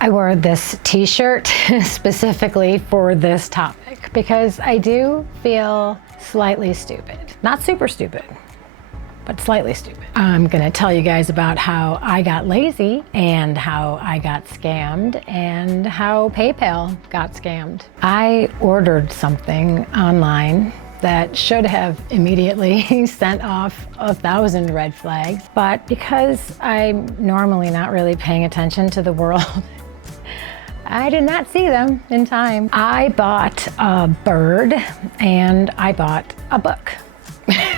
I wore this t-shirt specifically for this topic because I do feel slightly stupid. Not super stupid, but slightly stupid. I'm gonna tell you guys about how I got lazy and how I got scammed and how PayPal got scammed. I ordered something online that should have immediately sent off 1,000 red flags, but because I'm normally not really paying attention to the world, I did not see them in time. I bought a bird and I bought a book.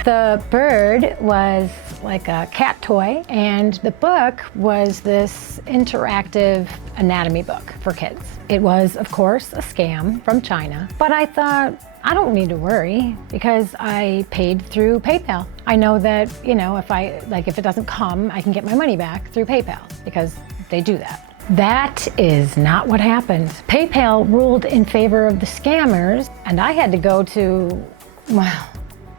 The bird was like a cat toy and the book was this interactive anatomy book for kids. It was, of course, a scam from China, but I thought, I don't need to worry because I paid through PayPal. I know that, if it doesn't come, I can get my money back through PayPal because they do that. That is not what happened. PayPal ruled in favor of the scammers, and I had to go to, well,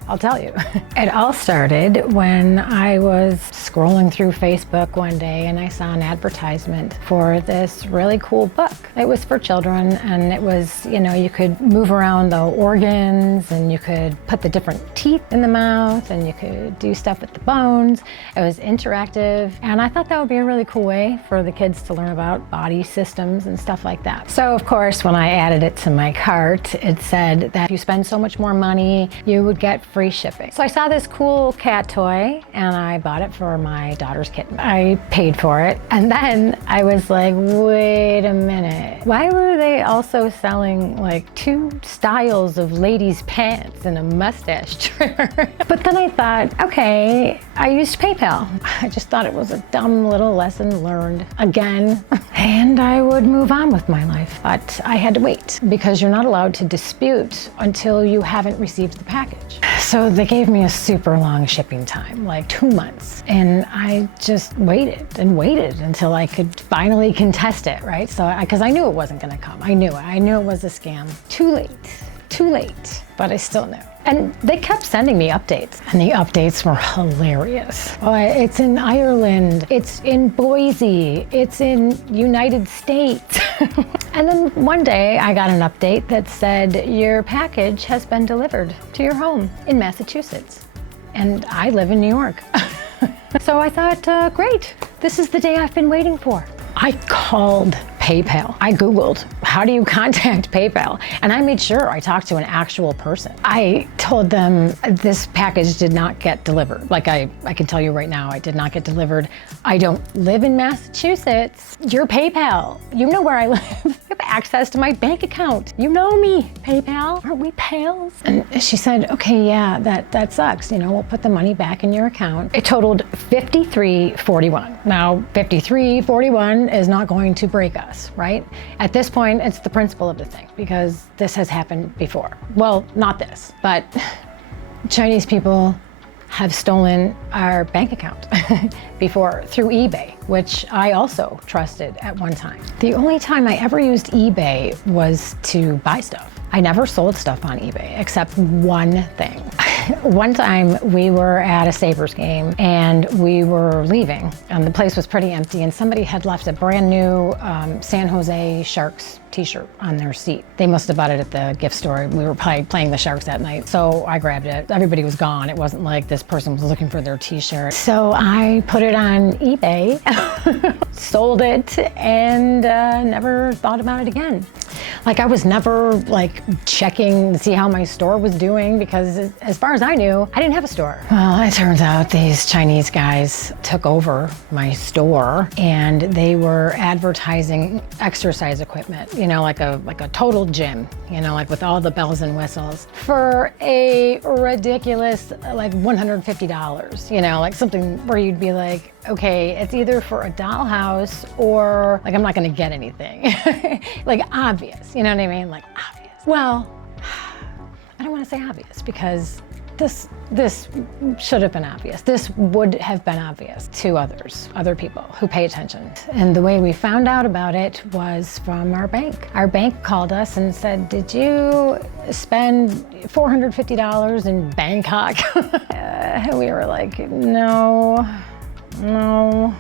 I'll tell you. It all started when I was scrolling through Facebook one day and I saw an advertisement for this really cool book. It was for children and it was, you could move around the organs and you could put the different teeth in the mouth and you could do stuff with the bones. It was interactive and I thought that would be a really cool way for the kids to learn about body systems and stuff like that. So of course, when I added it to my cart, it said that if you spend so much more money, you would get free shipping. So I saw this cool cat toy and I bought it for my daughter's kitten. I paid for it and then I was like, wait a minute. Why were they also selling like 2 styles of ladies' pants and a mustache trimmer? But then I thought, okay, I used PayPal. I just thought it was a dumb little lesson learned again. And I would move on with my life. But I had to wait because you're not allowed to dispute until you haven't received the package. So they gave me a super long shipping time, like 2 months. And I just waited and waited until I could finally contest it, right? So, because I knew it wasn't gonna come. I knew it was a scam. Too late, but I still knew. And they kept sending me updates, and the updates were hilarious. Oh, it's in Ireland, it's in Boise, it's in United States. And then one day I got an update that said, your package has been delivered to your home in Massachusetts. And I live in New York. So I thought, great, this is the day I've been waiting for. I called PayPal. I Googled, how do you contact PayPal? And I made sure I talked to an actual person. I told them this package did not get delivered. Like I can tell you right now, it did not get delivered. I don't live in Massachusetts. You're PayPal. You know where I live. You have access to my bank account. You know me, PayPal. Aren't we pals? And she said, okay, yeah, that sucks. We'll put the money back in your account. It totaled $53.41. Now, $53.41 is not going to break us, right? At this point, it's the principle of the thing because this has happened before. Well, not this, but Chinese people have stolen our bank account before through eBay, which I also trusted at one time. The only time I ever used eBay was to buy stuff. I never sold stuff on eBay except one thing. One time we were at a Sabres game and we were leaving and the place was pretty empty and somebody had left a brand new San Jose Sharks t-shirt on their seat. They must have bought it at the gift store. We were probably playing the Sharks that night. So I grabbed it. Everybody was gone. It wasn't like this person was looking for their t-shirt. So I put it on eBay, sold it, and never thought about it again. Like I was never like checking to see how my store was doing because as far as I knew, I didn't have a store. Well, it turns out these Chinese guys took over my store and they were advertising exercise equipment, like a total gym, like with all the bells and whistles for a ridiculous like $150, like something where you'd be like, okay, it's either for a dollhouse or like I'm not gonna get anything. Like obvious, you know what I mean? Like obvious. Well, I don't wanna say obvious because this should have been obvious. This would have been obvious to other people who pay attention. And the way we found out about it was from our bank. Our bank called us and said, did you spend $450 in Bangkok? We were like, no. Ugh.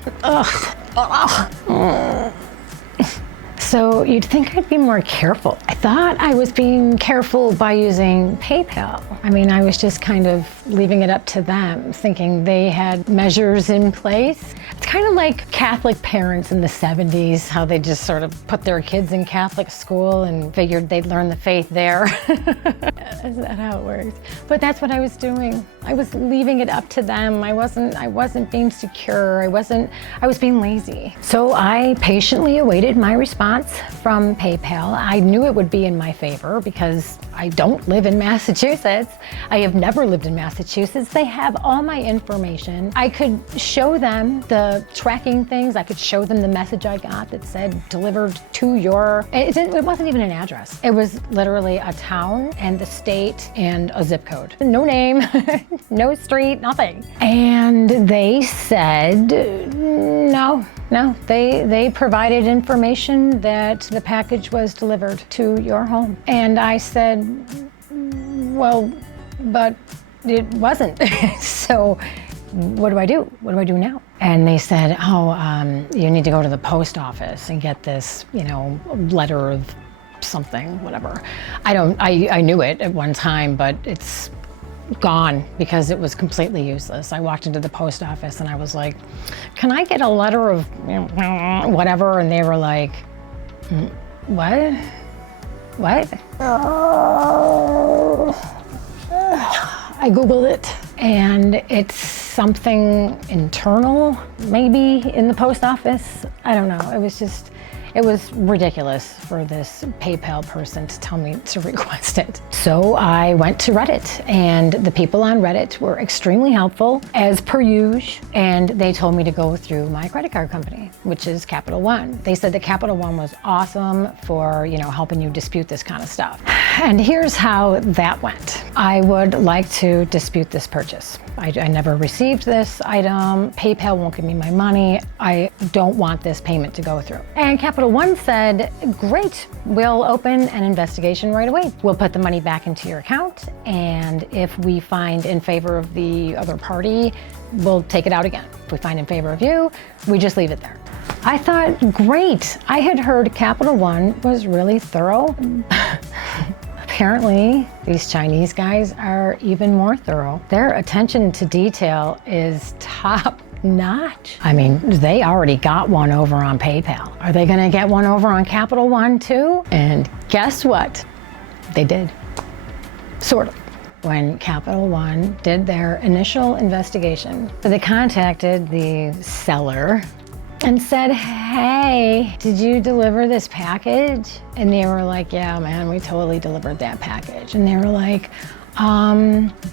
So you'd think I'd be more careful. I thought I was being careful by using PayPal. I mean, I was just kind of leaving it up to them, thinking they had measures in place. It's kind of like Catholic parents in the 70s, how they just sort of put their kids in Catholic school and figured they'd learn the faith there. Is that how it works? But that's what I was doing. I was leaving it up to them. I wasn't being secure. I was being lazy. So I patiently awaited my response from PayPal. I knew it would be in my favor because I don't live in Massachusetts. I have never lived in Massachusetts. They have all my information. I could show them the tracking things. I could show them the message I got that said delivered to your, it wasn't even an address. It was literally a town and the state and a zip code. No name, no street, nothing. And they said, no, they provided information that the package was delivered to your home. And I said, well, but it wasn't. So what do I do? What do I do now? And they said, you need to go to the post office and get this, letter of something, whatever. I knew it at one time, but it's gone because it was completely useless. I walked into the post office and I was like, can I get a letter of whatever? And they were like, what? I Googled it and it's something internal, maybe in the post office. I don't know. It was ridiculous for this PayPal person to tell me to request it. So I went to Reddit, and the people on Reddit were extremely helpful, as per usual, and they told me to go through my credit card company, which is Capital One. They said that Capital One was awesome for, helping you dispute this kind of stuff. And here's how that went. I would like to dispute this purchase. I never received this item. PayPal won't give me my money. I don't want this payment to go through. And Capital One said, great, we'll open an investigation right away. We'll put the money back into your account, and if we find in favor of the other party, we'll take it out again. If we find in favor of you, we just leave it there. I thought, great. I had heard Capital One was really thorough. Apparently, these Chinese guys are even more thorough. Their attention to detail is top notch. I mean, they already got one over on PayPal. Are they gonna get one over on Capital One too? And guess what? They did. Sort of. When Capital One did their initial investigation, they contacted the seller and said, hey, did you deliver this package? And they were like, yeah, man, we totally delivered that package. And they were like,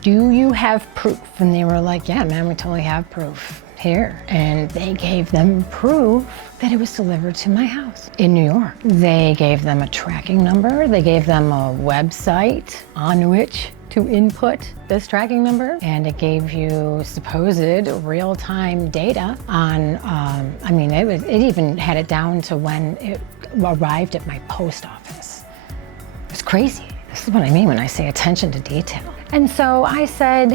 do you have proof? And they were like, yeah, man, we totally have proof here. And they gave them proof that it was delivered to my house in New York. They gave them a tracking number. They gave them a website on which to input this tracking number, and it gave you supposed real-time data on, it even had it down to when it arrived at my post office. It was crazy. This is what I mean when I say attention to detail. And so I said,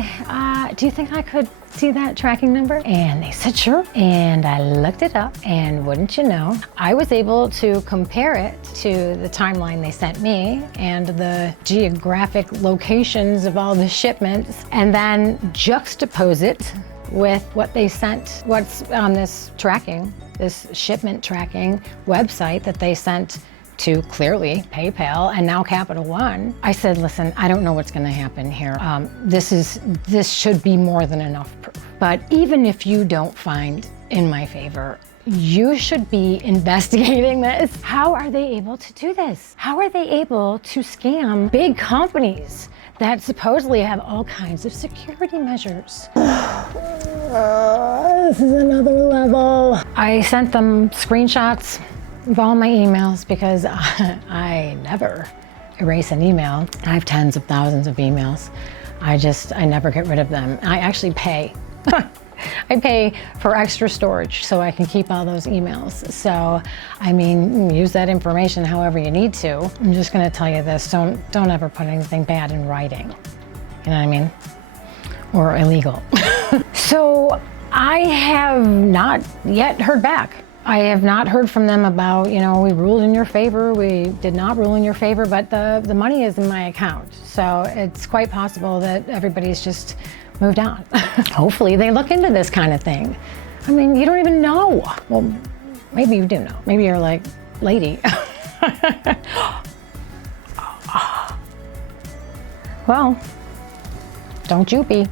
do you think I could see that tracking number? And they said, sure. And I looked it up, and wouldn't you know, I was able to compare it to the timeline they sent me and the geographic locations of all the shipments, and then juxtapose it with what they sent, what's on this shipment tracking website that they sent to clearly PayPal and now Capital One. I said, listen, I don't know what's gonna happen here. This should be more than enough proof. But even if you don't find in my favor, you should be investigating this. How are they able to do this? How are they able to scam big companies that supposedly have all kinds of security measures? This is another level. I sent them screenshots of all my emails because I never erase an email. I have tens of thousands of emails. I never get rid of them. I actually pay. I pay for extra storage so I can keep all those emails. So, use that information however you need to. I'm just gonna tell you this, don't ever put anything bad in writing. You know what I mean? Or illegal. So I have not yet heard back I have not heard from them about, you know, we ruled in your favor, we did not rule in your favor, but the money is in my account. So it's quite possible that everybody's just moved on. Hopefully they look into this kind of thing. I mean, you don't even know. Well, maybe you do know. Maybe you're like, lady. Well, don't you be.